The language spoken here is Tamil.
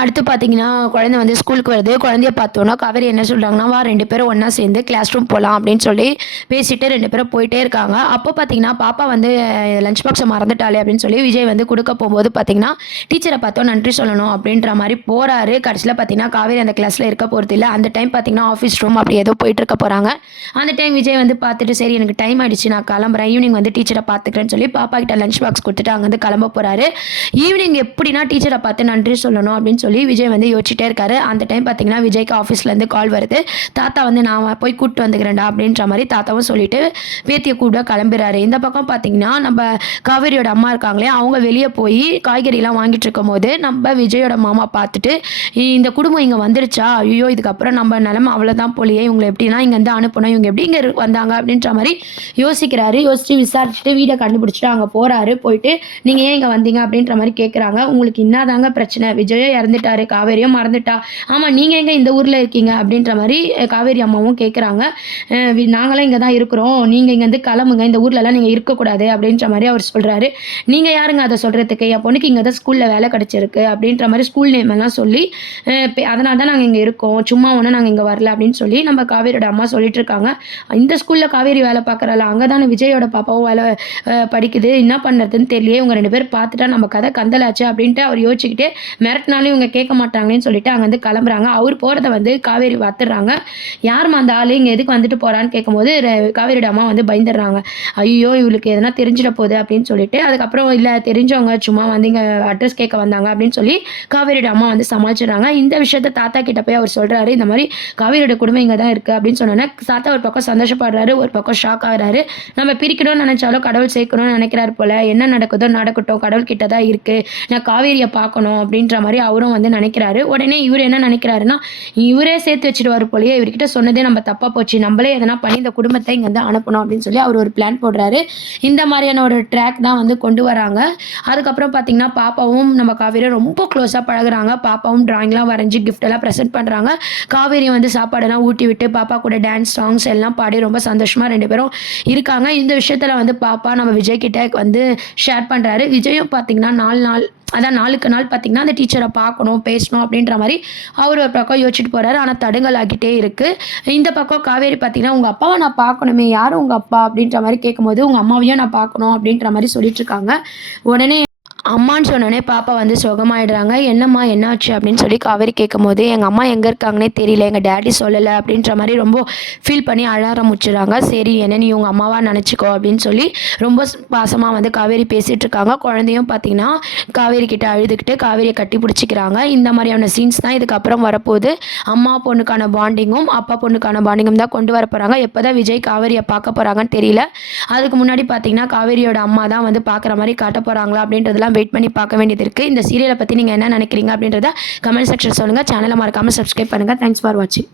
அடுத்து பார்த்தீங்கன்னா, குழந்தை வந்து ஸ்கூலுக்கு வருது. குழந்தைய பார்த்தோன்னா, காவேரி என்ன சொல்றாங்கன்னா, "வா 2 பேரும் ஒண்ணா சேர்ந்து கிளாஸ் ரூம் போலாம்" அப்படின்னு சொல்லி பேசிட்டு 2 பேரும் போயிட்டே இருக்காங்க. அப்போ பார்த்தீங்கன்னா, பாப்பா வந்து லஞ்ச் பாக்ஸ மறந்துட்டாளே அப்படின்னு சொல்லி விஜய் வந்து குடுக்க போம்போது பார்த்தீங்கன்னா, டீச்சர பார்த்தோம் நன்றி சொல்லணும் அப்படின்ற மாரி போறாரு. கடைசியில பார்த்தீங்கன்னா, காவேரி அந்த கிளாஸ்ல இருக்க போறதில்ல. அந்த டைம் பார்த்தீங்கன்னா, ஆஃபீஸ் ரூம் அப்படி ஏதோ போயிட்டு இருக்க போறாங்க. அந்த டைம் விஜய் வந்து பார்த்துட்டு, "சரி எனக்கு டைம் ஆயிடுச்சு. நான் கிளம்புறேன். ஈவினிங் வந்து டீச்சர பார்த்துக்கிறேன்னு" சொல்லி பாப்பா கிட்ட லஞ்ச் பாக்ஸ் குடுத்துட்டு அங்கருந்து கிளம்ப போறாரு. ஈவினிங் எப்படின்னா டீச்சர பார்த்து நன்றி சொல்லணும் அப்படின்னு சொல்லி விஜய் வந்து யோசிச்சுட்டே இருக்காரு. அந்த டைம் பார்த்தீங்கன்னா, விஜய்க்கு ஆஃபீஸ்லேருந்து கால் வருது. தாத்தா வந்து நான் போய் கூப்பிட்டு வந்துக்கிறேன்டா அப்படின்ற மாதிரி தாத்தாவும் சொல்லிட்டு பேத்தியை கூட கிளம்புறாரு. இந்த பக்கம் பார்த்தீங்கன்னா, நம்ம காவேரியோட அம்மா இருக்காங்களே, அவங்க வெளியே போய் காய்கறிலாம் வாங்கிட்டு இருக்கும்போது நம்ம விஜயோட மாமா பார்த்துட்டு, இந்த குடும்பம் இங்கே வந்துருச்சா, ஐயோ இதுக்கப்புறம் நம்ம நிலமை அவ்வளோதான் போலியே, இவங்களை எப்படின்னா இங்கேருந்து அனுப்பணும், இவங்க எப்படி இங்கே வந்தாங்க அப்படின்ற மாதிரி யோசிக்கிறாரு. யோசிச்சு விசாரிச்சுட்டு வீடை கண்டுபிடிச்சிட்டு அங்கே போறாரு. போயிட்டு நீங்கள் ஏன் இங்கே வந்தீங்க அப்படின்ற மாதிரி கேட்குறாங்க. உங்களுக்கு என்னதாங்க பிரச்சனை, விஜயோ இறந்துட்டாரு, காவேரியும் மறந்துட்டா, ஆமாம் நீங்கள் எங்கே இந்த ஊரில் இருக்கீங்க அப்படின்ற மாதிரி காவேரி அம்மாவும் கேட்குறாங்க. நாங்களாம் இங்கே தான் இருக்கிறோம், நீங்கள் இங்கேருந்து கிளம்புங்க, இந்த ஊர்லலாம் நீங்கள் இருக்கக்கூடாது அப்படின்ற மாதிரி அவர் சொல்கிறாரு. நீங்கள் யாருங்க அதை சொல்கிறதுக்கு, என் பொண்ணுக்கு இங்கே தான் ஸ்கூலில் வேலை கிடச்சிருக்கு அப்படின்ற மாதிரி ஸ்கூல் நேம் எல்லாம் சொல்லி அதனால தான் நாங்கள் இங்கே இருக்கோம், சும்மா ஒன்று நாங்கள் இங்கே வரல அப்படின்னு சொல்லி நம்ம காவேரியோட அம்மா சொல்லிட்டு இருக்காங்க. இந்த ஸ்கூலில் காவேரி வேலை பார்க்குறல, அங்கே தானே விஜயோட பாப்பாவும் வேலை படிக்குது, என்ன பண்ணுறதுன்னு தெரியலையே, இவங்க 2 பேர் பார்த்துட்டா நம்ம கதை கந்தலாச்சு அப்படின்ட்டு அவர் யோசிச்சுக்கிட்டே மிரட்டினாலும் இவங்க கேட்க மாட்டாங்களேன்னு சொல்லிட்டு அங்கே வந்து கிளம்புறாங்க. அவர் போகிறத வந்து காவேரி பார்த்துடுறாங்க. யாரும்மா அந்த ஆள் இங்கே எதுக்கு வந்துட்டு போகிறான்னு கேட்கும்போது காவேரியோட அம்மா வந்து பயந்துடுறாங்க. ஐயோ இவளுக்கு எதனா தெரிஞ்சிட போகுது அப்படின்னு சொல்லிட்டு, அதுக்கப்புறம் இல்லை தெரிஞ்சவங்க சும்மா வந்து இங்கே அட்ரஸ் கேட்க வந்தாங்க அப்படின்னு சொல்லி காவேரியோட அம்மா வந்து சமாளிச்சிடுறாங்க. இந்த விஷயத்த தாத்தா கிட்ட போய் அவர் சொல்கிறாரு, இந்த மாதிரி காவேரியோட குடும்பம் இங்கே தான் இருக்குது அப்படின்னு சொன்னோன்னே தாத்தா ஒரு பக்கம் சந்தோஷப்படுறாரு, ஒரு பக்கம் ஷாக் ஆகிறாரு. நம்ம பிரிக்கணும்னு நினச்சாலும் கடவுள் சேர்க்கணும்னு நினைக்கிறாரு போல, என்ன நடக்குதோ நடக்கட்டும், கடவுள் கிட்ட தான் இருக்குது, நான் காவேரியை பார்க்கணும் அப்படின்ற மாதிரி அவரும் வந்து நினைக்கிறாரு. உடனே இவர் என்ன நினைக்கிறாருன்னா, இவரே சேர்த்து வச்சுடுவார் போலயே, இவர்கிட்ட சொன்னதே நம்ம தப்பாக போச்சு, நம்மளே எதனா பண்ணி இந்த குடும்பத்தை இங்கே வந்து அனுப்பணும் அப்படின்னு சொல்லி அவர் ஒரு பிளான் போடுறாரு. இந்த மாதிரியான ஒரு ட்ராக் தான் வந்து கொண்டு வராங்க. அதுக்கப்புறம் பார்த்தீங்கன்னா, பாப்பாவும் நம்ம காவேரியும் ரொம்ப க்ளோஸாக பழகுறாங்க. பாப்பாவும் ட்ராயிங்லாம் வரைஞ்சி கிஃப்ட் எல்லாம் ப்ரெசென்ட் பண்ணுறாங்க. காவேரியை வந்து சாப்பாடெல்லாம் ஊட்டி விட்டு பாப்பா கூட டான்ஸ் சாங்ஸ் எல்லாம் பாடி ரொம்ப சந்தோஷமாக 2 பேரும் இருக்காங்க. இந்த விஷயத்தில் வந்து பாப்பா நம்ம விஜய் கிட்ட வந்து ஷேர் பண்ணுறாரு. விஜயும் பார்த்தீங்கன்னா 4 நாள் அதான் நாளுக்கு நாள் பார்த்தீங்கன்னா அந்த டீச்சரை பார்க்கணும், பேசணும் அப்படின்ற மாதிரி அவர் ஒரு பக்கம் யோசிச்சுட்டு போகிறாரு. ஆனால் தடங்கல் ஆகிட்டே இருக்குது. இந்த பக்கம் காவேரி பார்த்தீங்கன்னா, உங்கள் அப்பாவை நான் பார்க்கணுமே, யார் உங்கள் அப்பா அப்படின்ற மாதிரி கேட்கும்போது, உங்கள் அம்மாவையும் நான் பார்க்கணும் அப்படின்ற மாதிரி சொல்லிட்டு இருக்காங்க. உடனே அம்மான்னு சொன்னோடனே பாப்பா வந்து சுகமாயிடுறாங்க. என்னம்மா என்னாச்சு அப்படின்னு சொல்லி காவேரி கேட்கும்போது, எங்கள் அம்மா எங்கே இருக்காங்கன்னே தெரியல, எங்கள் டேடி சொல்லலை அப்படின்ற மாதிரி ரொம்ப ஃபீல் பண்ணி அழ ஆரம்பிச்சிடுறாங்க. சரி என்ன நீ உங்கள் அம்மாவாக நினச்சிக்கோ அப்படின்னு சொல்லி ரொம்ப பாசமாக வந்து காவேரி பேசிகிட்டு இருக்காங்க. குழந்தையும் பார்த்தீங்கன்னா காவேரி கிட்ட அழுதுகிட்டு காவேரியை கட்டி பிடிச்சிக்கிறாங்க. இந்த மாதிரியான சீன்ஸ் தான் இதுக்கப்புறம் வரப்போகுது. அம்மா பொண்ணுக்கான பாண்டிங்கும் அப்பா பொண்ணுக்கான பாண்டிங்கும் தான் கொண்டு வர போகிறாங்க. எப்போ தான் விஜய் காவேரியை பார்க்க போகிறாங்கன்னு தெரியல. அதுக்கு முன்னாடி பார்த்தீங்கன்னா காவேரியோட அம்மா தான் வந்து பார்க்குற மாதிரி காட்ட போகிறாங்களா அப்படின்றதுலாம் வெயிட் பண்ணி பார்க்க வேண்டியது இருக்குது. இந்த சீரியலை பற்றி நீங்கள் என்ன நினைக்கிறீங்க அப்படின்றத கமெண்ட் செக்ஷன் சொல்லுங்கள். சேனலை மறக்காமல் சப்ஸ்கிரைப் பண்ணுங்கள். தேங்க்ஸ் ஃபார் வாட்சிங்.